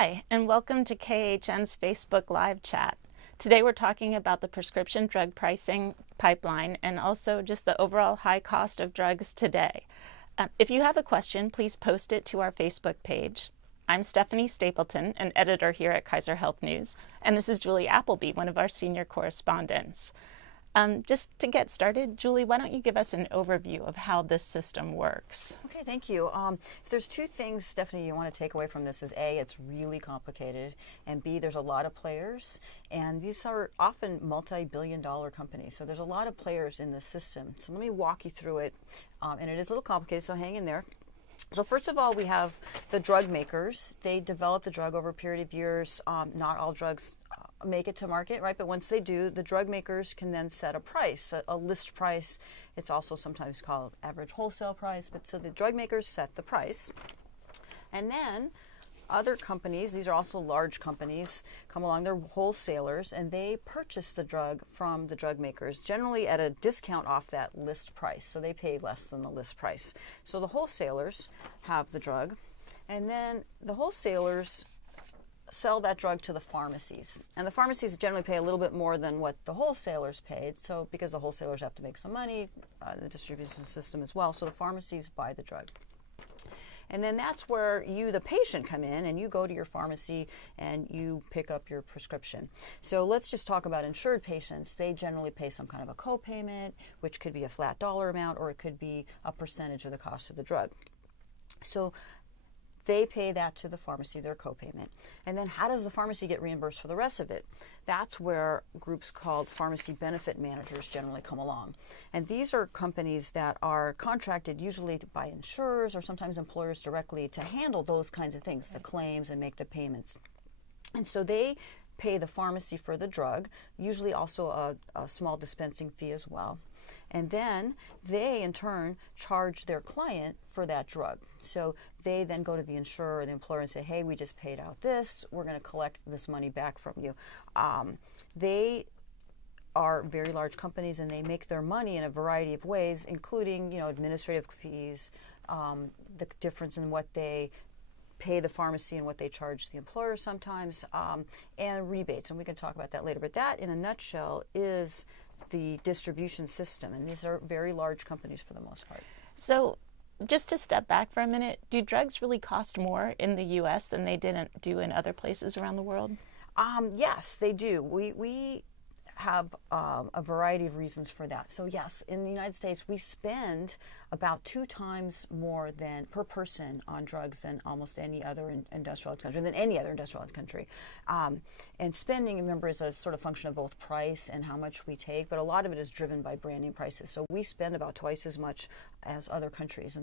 Hi, and welcome to KHN's Facebook Live chat. Today we're talking about the prescription drug pricing pipeline and also just the overall high cost of drugs today. If you have a question, please post it to our Facebook page. I'm Stephanie Stapleton, an editor here at Kaiser Health News, and this is Julie Appleby, one of our senior correspondents. Just to get started, Julie, why don't you give us an overview of how this system works? Okay, thank you. If there's two things, Stephanie, you want to take away from this is A, it's really complicated, and B, there's a lot of players, and these are often multi-billion-dollar companies, so there's a lot of players in this system. So let me walk you through it, and it is a little complicated, so hang in there. So first of all, we have the drug makers. They develop the drug over a period of years. Not all drugs make it to market, right? But once they do, the drug makers can then set a price, a list price. It's also sometimes called average wholesale price. But so the drug makers set the price. And then other companies, these are also large companies, come along, they're wholesalers, and they purchase the drug from the drug makers, generally at a discount off that list price. So they pay less than the list price. So the wholesalers have the drug, and then the wholesalers sell that drug to the pharmacies. And the pharmacies generally pay a little bit more than what the wholesalers paid, so because the wholesalers have to make some money, the distribution system as well, so the pharmacies buy the drug. And then that's where you, the patient, come in and you go to your pharmacy and you pick up your prescription. So let's just talk about insured patients. They generally pay some kind of a copayment, which could be a flat dollar amount or it could be a percentage of the cost of the drug. So they pay that to the pharmacy, their copayment. And then how does the pharmacy get reimbursed for the rest of it? That's where groups called pharmacy benefit managers generally come along. And these are companies that are contracted usually by insurers or sometimes employers directly to handle those kinds of things, the claims and make the payments. And so they pay the pharmacy for the drug, usually also a small dispensing fee as well. And then they, in turn, charge their client for that drug. So they then go to the insurer or the employer and say, hey, we just paid out this. We're going to collect this money back from you. They are very large companies, and they make their money in a variety of ways, including, administrative fees, the difference in what they pay the pharmacy and what they charge the employer sometimes, and rebates. And we can talk about that later. But that, in a nutshell, is the distribution system, and these are very large companies for the most part. So just to step back for a minute, do drugs really cost more in the U.S. than they do in other places around the world? Yes, they do. We have a variety of reasons for that. So yes, in the United States, we spend about 2 times more than per person on drugs than almost any other industrialized country, and spending, remember, is a sort of function of both price and how much we take, but a lot of it is driven by brand name prices. So we spend about twice as much as other countries. And